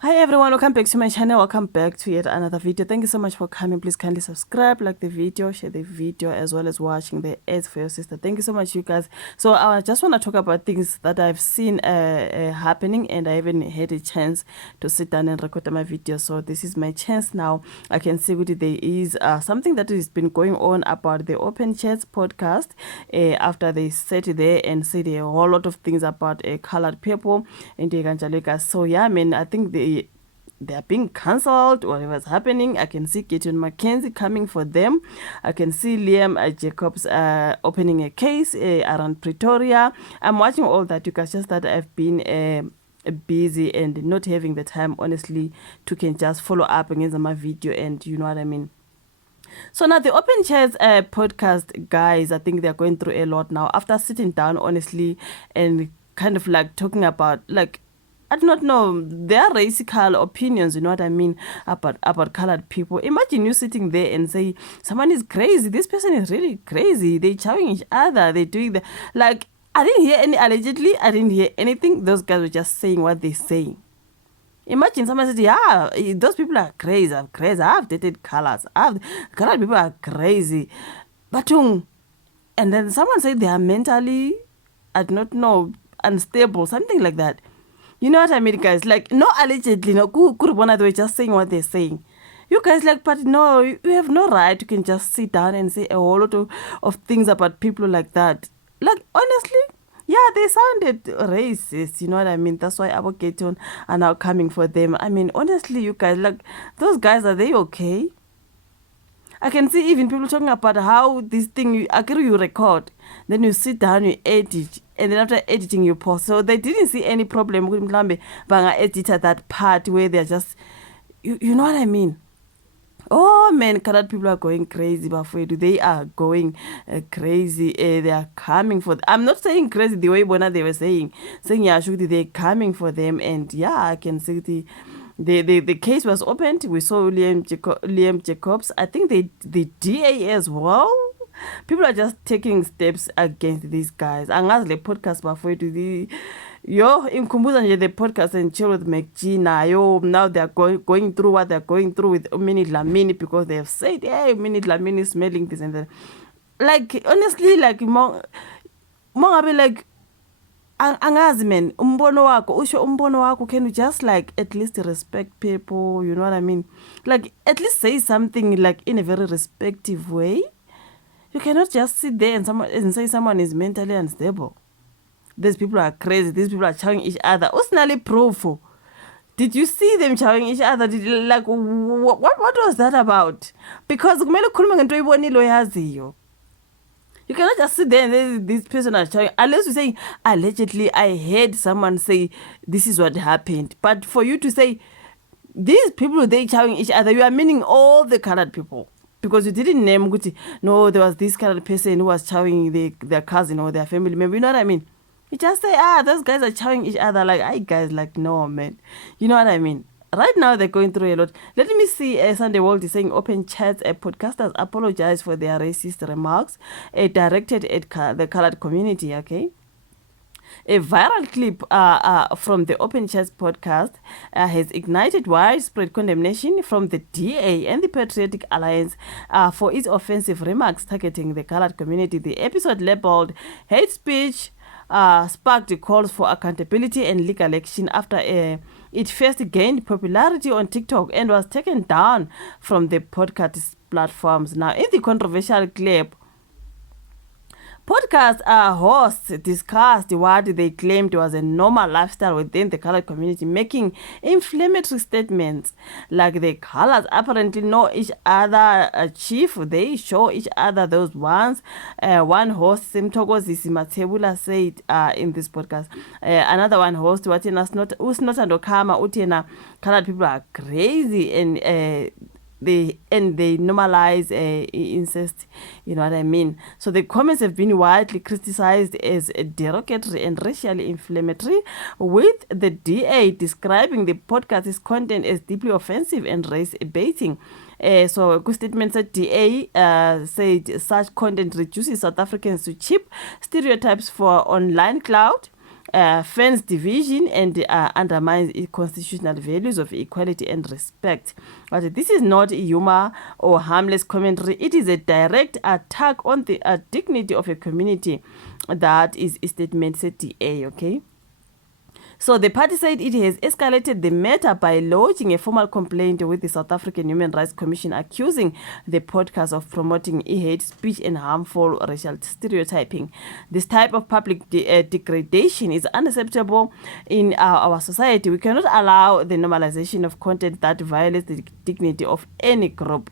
Hi everyone, welcome back to my channel. Welcome back to yet another video. Thank you so much for coming. Please kindly subscribe, like the video, share the video, as well as watching the ads for your sister. Thank you so much, you guys. So I just want to talk about things that I've seen happening, and I haven't had a chance to sit down and record my video. So this is my chance now. I can see what there is something that has been going on about the Open Chats podcast after they sat there and said a whole lot of things about colored people and the So yeah, I mean, I think they are being cancelled, whatever's happening. I can see Gayton Mckenzie coming for them. I can see Liam Jacobs opening a case around Pretoria. I'm watching all that, you guys, just that I've been busy and not having the time, honestly, to can just follow up against my video, and you know what I mean. So now the Open Chats podcast guys, I think they're going through a lot now after sitting down, honestly, and kind of like talking about like, I do not know, their racial opinions, you know what I mean, about colored people. Imagine you sitting there and say, someone is crazy, this person is really crazy, they're chowing each other, they're doing the, like, I didn't hear any, allegedly, I didn't hear anything. Those guys were just saying what they're saying. Imagine someone said, yeah, those people are crazy, I'm crazy, I've dated colored people are crazy. But, and then someone said they are mentally, I do not know, unstable, something like that. You know what I mean, guys? Like, no, allegedly, no, they were just saying what they're saying. You guys, like, but no, you have no right. You can just sit down and say a whole lot of things about people like that. Like, honestly, yeah, they sounded racist. You know what I mean? That's why our Gayton are now coming for them. I mean, honestly, you guys, like, those guys, are they okay? I can see even people talking about how this thing, you record, then you sit down, you edit, and then after editing you post. So they didn't see any problem with Mlambe Banga edited that part where they're just, you know what I mean? Oh man, colored people are going crazy, Bafwedu. They are going crazy. They are coming for I'm not saying crazy the way Bona they were saying yeah, they're coming for them, and yeah, I can see the case was opened. We saw Liam Jacobs. I think the DA as well. People are just taking steps against these guys. Angazi le podcast bafowethu imkhumbuza nje the podcast and chill with McGina. Now they're going through what they're going through with Minnie Dlamini, because they have said, hey, Minnie Dlamini is smelling this and that. Like, honestly, like, mongabe, like, angazi man, umbono wako, usho umbono wako, can you just like at least respect people, you know what I mean? Like, at least say something like in a very respectful way. You cannot just sit there and say someone is mentally unstable. These people are crazy. These people are chowing each other. Usnali proof. Did you see them chowing each other? What was that about? Because you cannot just sit there and this person are chowing. Unless you say, allegedly, I heard someone say this is what happened. But for you to say, these people, they chowing each other, you are meaning all the colored people. Because you didn't name Guti. No, there was this kind of person who was chowing their cousin or their family member. You know what I mean? You just say, those guys are chowing each other. Like, guys, like, no, man. You know what I mean? Right now, they're going through a lot. Let me see. Sunday World is saying Open Chats. Podcasters apologize for their racist remarks directed at the colored community, okay? A viral clip from the Open Chats podcast has ignited widespread condemnation from the DA and the Patriotic Alliance for its offensive remarks targeting the colored community. The episode labeled hate speech sparked calls for accountability and legal action after it first gained popularity on TikTok and was taken down from the podcast platforms. Now, in the controversial clip, podcast hosts discussed what they claimed was a normal lifestyle within the colored community, making inflammatory statements like the colors apparently know each other. Chief, they show each other those ones. One host, Simtogozisi Matebula, said in this podcast. Another one host, Usnotando Kama Utiena, colored people are crazy, and they normalize incest, you know what I mean? So the comments have been widely criticized as derogatory and racially inflammatory, with the DA describing the podcast's content as deeply offensive and race baiting. So a good statement said DA said such content reduces South Africans to cheap stereotypes for online clout, fans division and undermines constitutional values of equality and respect. But this is not humor or harmless commentary. It is a direct attack on the dignity of a community. That is statement 30A, okay? So the party said it has escalated the matter by lodging a formal complaint with the South African Human Rights Commission accusing the podcast of promoting hate speech and harmful racial stereotyping. This type of public degradation is unacceptable in our society. We cannot allow the normalization of content that violates the dignity of any group.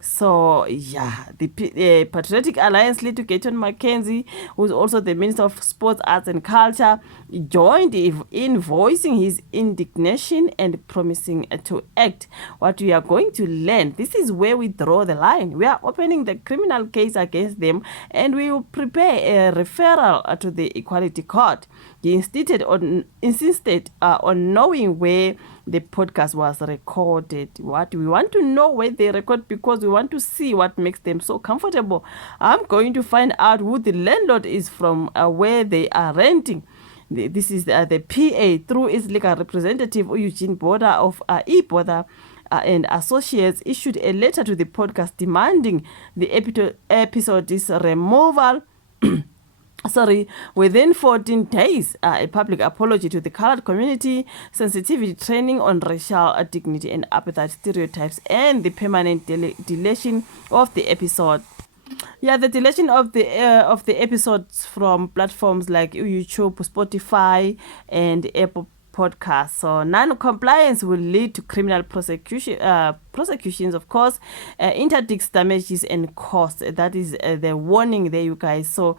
So, yeah, the Patriotic Alliance leader Gayton Mckenzie, who's also the Minister of Sports, Arts and Culture, joined in voicing his indignation and promising to act. What we are going to learn, this is where we draw the line. We are opening the criminal case against them and we will prepare a referral to the Equality Court. He insisted on knowing where the podcast was recorded. What we want to know where they record, because we want to see what makes them so comfortable. I'm going to find out who the landlord is from, where they are renting. This is the PA through its legal representative Eugene Border of Border and Associates issued a letter to the podcast demanding the episode's removal. Within 14 days, a public apology to the colored community, sensitivity training on racial dignity and appetite stereotypes, and the permanent deletion of the episode. Yeah, the deletion of the episodes from platforms like YouTube, Spotify, and Apple Podcasts. So non-compliance will lead to criminal prosecutions, of course, interdicts, damages, and costs. That is the warning there, you guys. So.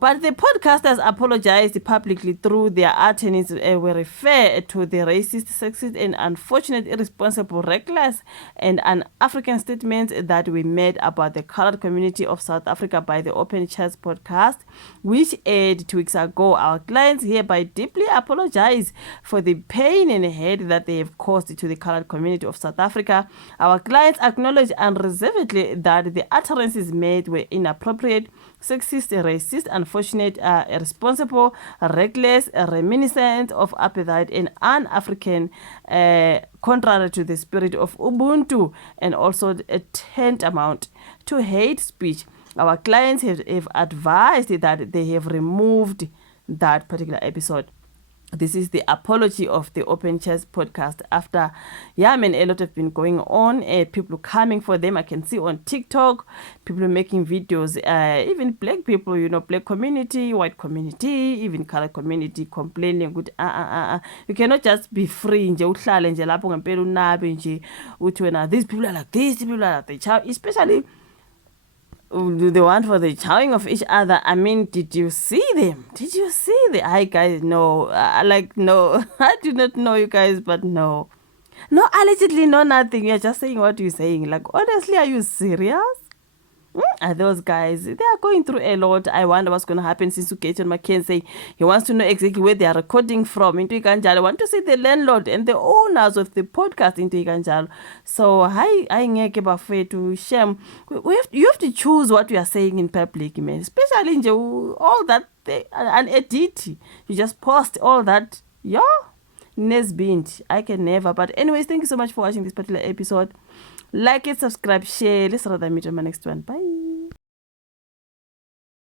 But the podcasters apologized publicly through their attorneys, were referred to the racist, sexist, and unfortunate, irresponsible, reckless, and un-African statements that we made about the colored community of South Africa by the Open Chats podcast, which aired 2 weeks ago. Our clients hereby deeply apologize for the pain and hate that they have caused to the colored community of South Africa. Our clients acknowledge unreservedly that the utterances made were inappropriate, sexist, racist, unfortunate, irresponsible, reckless, reminiscent of apartheid, and un-African, contrary to the spirit of Ubuntu, and also tantamount to hate speech. Our clients have advised that they have removed that particular episode. This is the apology of the Open Chess podcast after, a lot have been going on. People coming for them. I can see on TikTok, people making videos, even black people, black community, white community, even color community complaining. Good, You cannot just be free. These people are like this, people are like that. Especially the one for the chowing of each other. I mean, did you see them? Hi guys, no, no, I do not know you guys, but no, allegedly, no, nothing. You're just saying what you're saying. Like, honestly, are you serious? Are those guys, they are going through a lot. I wonder what's going to happen since Gayton Mckenzie, he wants to know exactly where they are recording from. Into Ikanjalo, I want to see the landlord and the owners of the podcast into Ikanjalo. So, I ngeke bafethu shame. You have to choose what you are saying in public, man. Especially in all that, and edit. You just post all that. Yeah, Nesbint. I can never. But anyways, thank you so much for watching this particular episode. Like it, subscribe, share. Let's rather meet on my next one. Bye.